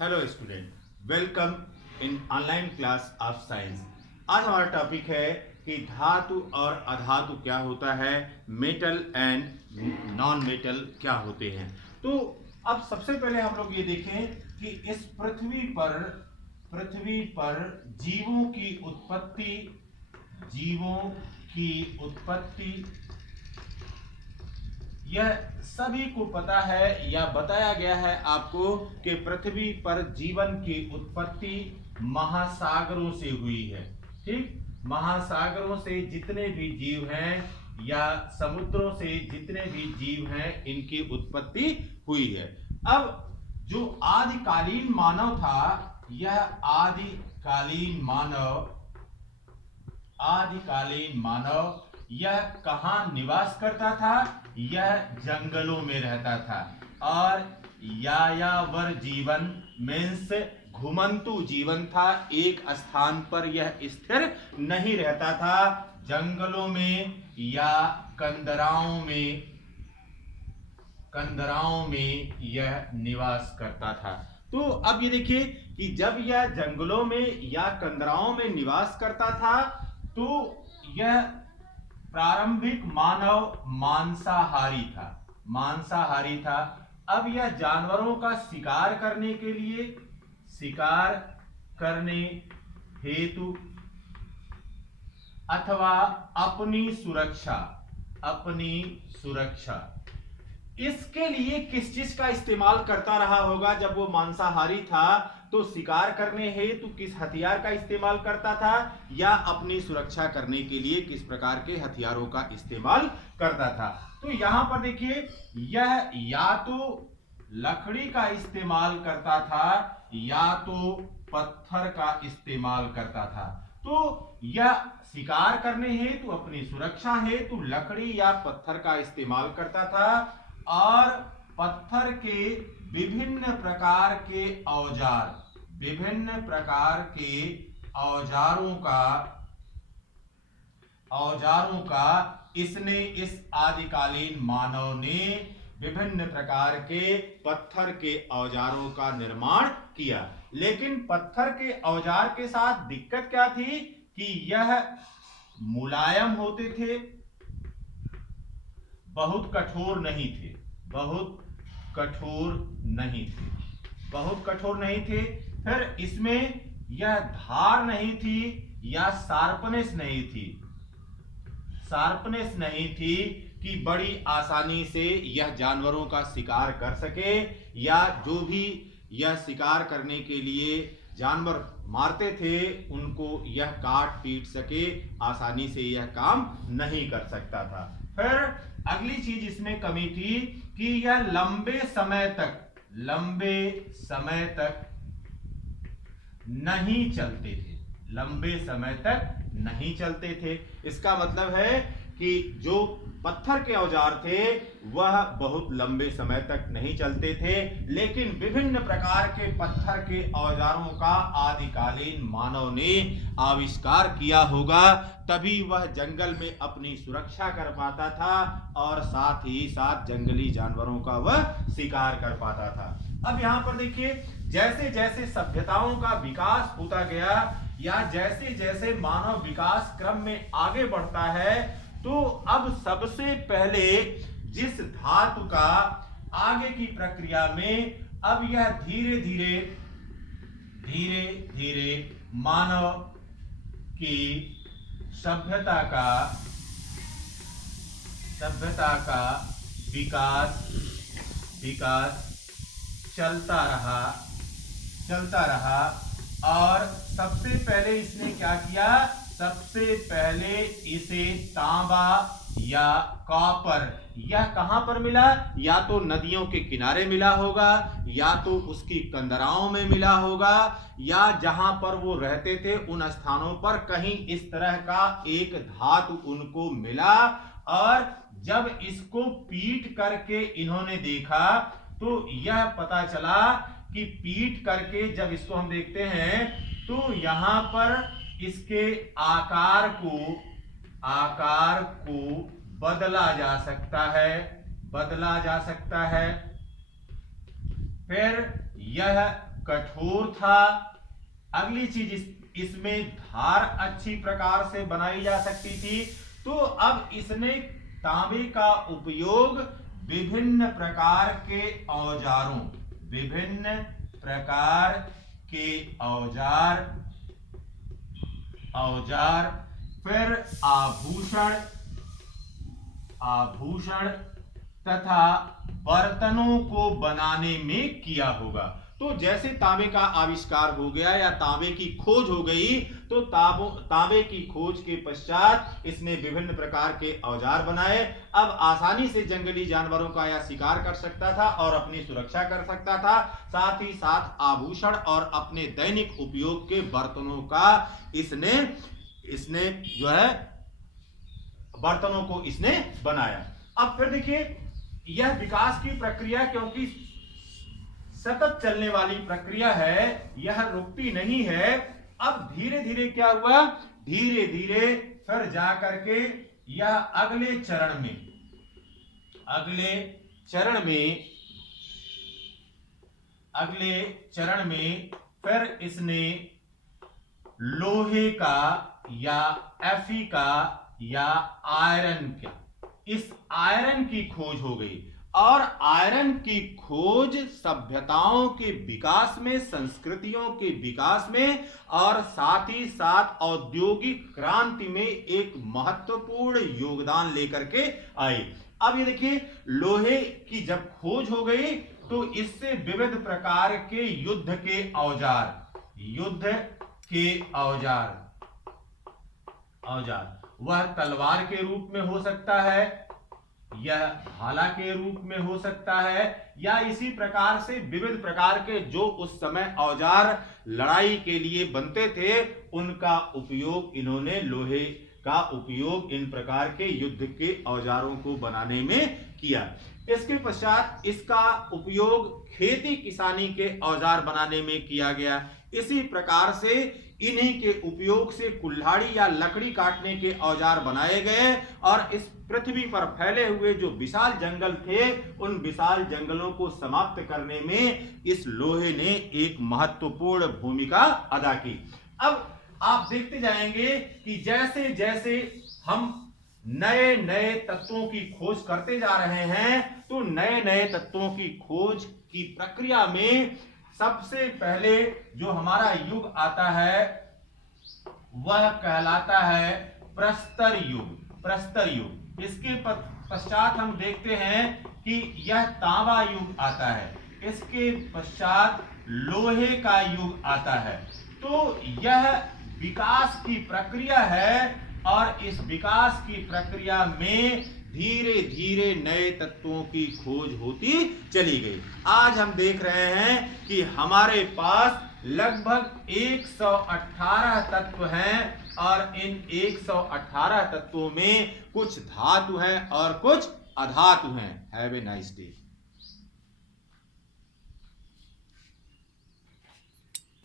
Hello student, welcome in online class of science. आज हमारा topic है कि धातु और अधातु क्या होता है, मेटल एंड नॉन मेटल क्या होते हैं। तो अब सबसे पहले हम लोग ये देखें कि इस पृथ्वी पर जीवों की उत्पत्ति यह सभी को पता है या बताया गया है आपको कि पृथ्वी पर जीवन की उत्पत्ति महासागरों से हुई है। ठीक, महासागरों से जितने भी जीव हैं या समुद्रों से जितने भी जीव हैं इनकी उत्पत्ति हुई है। अब जो आदिकालीन मानव था, यह आदिकालीन मानव यह कहाँ निवास करता था? यह जंगलों में रहता था। और यायावर जीवन मीन्स घुमंतु जीवन था, एक स्थान पर यह स्थिर नहीं रहता था। जंगलों में या कंदराओं में यह निवास करता था। तो अब ये देखिए कि जब यह जंगलों में या कंदराओं में निवास करता था तो यह प्रारंभिक मानव मांसाहारी था। अब यह जानवरों का शिकार करने हेतु अथवा अपनी सुरक्षा इसके लिए किस चीज का इस्तेमाल करता रहा होगा? जब वो मांसाहारी था तो शिकार करने हेतु किस हथियार का इस्तेमाल करता था, या अपनी सुरक्षा करने के लिए किस प्रकार के हथियारों का इस्तेमाल करता था? तो यहां पर देखिए, यह या तो लकड़ी का इस्तेमाल करता था या तो पत्थर का इस्तेमाल करता था। तो यह शिकार करने हेतु, अपनी सुरक्षा हेतु लकड़ी या पत्थर का इस्तेमाल करता था। और पत्थर के विभिन्न प्रकार के औजारों का इस आदिकालीन मानव ने विभिन्न प्रकार के पत्थर के औजारों का निर्माण किया। लेकिन पत्थर के औजार के साथ दिक्कत क्या थी कि यह मुलायम होते थे, बहुत कठोर नहीं थे। फिर इसमें यह धार नहीं थी या शार्पनेस नहीं थी कि बड़ी आसानी से यह जानवरों का शिकार कर सके, या जो भी यह शिकार करने के लिए जानवर मारते थे उनको यह काट पीट सके, आसानी से यह काम नहीं कर सकता था। फिर अगली चीज इसमें कमी थी कि यह लंबे समय तक नहीं चलते थे। इसका मतलब है कि जो पत्थर के औजार थे वह बहुत लंबे समय तक नहीं चलते थे, लेकिन विभिन्न प्रकार के पत्थर के औजारों का आदिकालीन मानव ने आविष्कार किया होगा, तभी वह जंगल में अपनी सुरक्षा कर पाता था और साथ ही साथ जंगली जानवरों का वह शिकार कर पाता था। अब यहाँ पर देखिए, जैसे जैसे सभ्यताओं का विकास होता गया या जैसे जैसे मानव विकास क्रम में आगे बढ़ता है, तो अब सबसे पहले जिस धातु का आगे की प्रक्रिया में अब यह धीरे धीरे मानव की सभ्यता का विकास चलता रहा। और सबसे पहले इसने क्या किया? सबसे पहले इसे तांबा या कॉपर, यह कहां पर मिला? या तो नदियों के किनारे मिला होगा, या तो उसकी कंदराओं में मिला होगा, या जहां पर वो रहते थे उन स्थानों पर कहीं इस तरह का एक धातु उनको मिला। और जब इसको पीट करके इन्होंने देखा तो यह पता चला कि पीट करके जब इसको हम देखते हैं तो यहां पर इसके आकार को बदला जा सकता है। फिर यह कठोर था। अगली चीज इसमें धार अच्छी प्रकार से बनाई जा सकती थी। तो अब इसने तांबे का उपयोग विभिन्न प्रकार के औजारों, विभिन्न प्रकार के औजार, फिर आभूषण तथा बर्तनों को बनाने में किया होगा। तो जैसे तांबे का आविष्कार हो गया या तांबे की खोज हो गई, तो तांबे की खोज के पश्चात इसने विभिन्न प्रकार के औजार बनाए। अब आसानी से जंगली जानवरों का यह शिकार कर सकता था और अपनी सुरक्षा कर सकता था। साथ ही साथ आभूषण और अपने दैनिक उपयोग के बर्तनों का इसने जो है बर्तनों को इसने बनाया। अब फिर देखिए, यह विकास की प्रक्रिया क्योंकि सतत चलने वाली प्रक्रिया है, यह रुकती नहीं है। अब धीरे धीरे क्या हुआ, धीरे धीरे फिर जाकर के यह अगले चरण में फिर इसने लोहे का या एफी का या इस आयरन की खोज हो गई। और आयरन की खोज सभ्यताओं के विकास में, संस्कृतियों के विकास में और साथ ही साथ औद्योगिक क्रांति में एक महत्वपूर्ण योगदान लेकर के आई। अब ये देखिए, लोहे की जब खोज हो गई तो इससे विविध प्रकार के युद्ध के औजार वह तलवार के रूप में हो सकता है, यह भाला के रूप में हो सकता है, या इसी प्रकार से विविध प्रकार के जो उस समय औजार लड़ाई के लिए बनते थे, उनका उपयोग इन्होंने लोहे का उपयोग इन प्रकार के युद्ध के औजारों को बनाने में किया। इसके पश्चात इसका उपयोग खेती किसानी के औजार बनाने में किया गया। इसी प्रकार से इन्हीं के उपयोग से कुल्हाड़ी या लकड़ी काटने के औजार बनाए गए और इस पृथ्वी पर फैले हुए जो विशाल जंगल थे, उन विशाल जंगलों को समाप्त करने में इस लोहे ने एक महत्वपूर्ण भूमिका अदा की। अब आप देखते जाएंगे कि जैसे जैसे हम नए नए तत्वों की खोज करते जा रहे हैं, तो नए नए तत्वों की खोज की प्रक्रिया में सबसे पहले जो हमारा युग आता है वह कहलाता है प्रस्तर युग। इसके पश्चात हम देखते हैं कि यह तांबा युग आता है, इसके पश्चात लोहे का युग आता है। तो यह विकास की प्रक्रिया है और इस विकास की प्रक्रिया में धीरे धीरे नए तत्वों की खोज होती चली गई। आज हम देख रहे हैं कि हमारे पास लगभग 118 तत्व हैं और इन 118 तत्वों में कुछ धातु हैं और कुछ अधातु हैं। Have a nice day.